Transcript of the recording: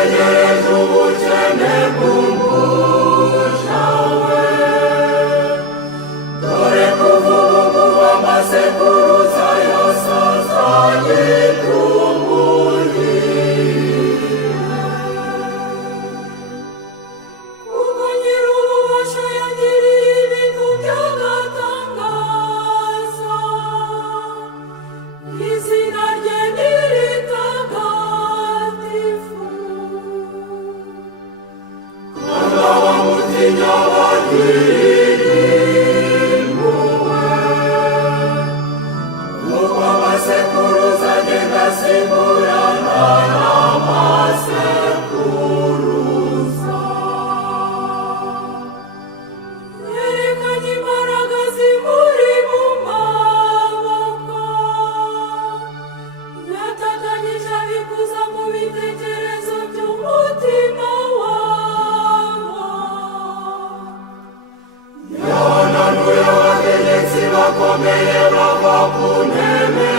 utegereje ubukene bw'umushawe, dore kuva ubu amasekuruza yose azagitumuhire. Kuko Nyir'ububasha yagiriye ibintu by'agatangaza, izina rye ni ritagatifu. Kandi abamutinya bagirira impuhwe, nk'uko amasekuruza agenda asimburana n'amasekuruza. Yerekanye imbaraga zimuri mu maboko, yatatanyije abikuza mu bitekerezo by'umutima wabo, yananuye abategetsi bakomeye bava ku ntebe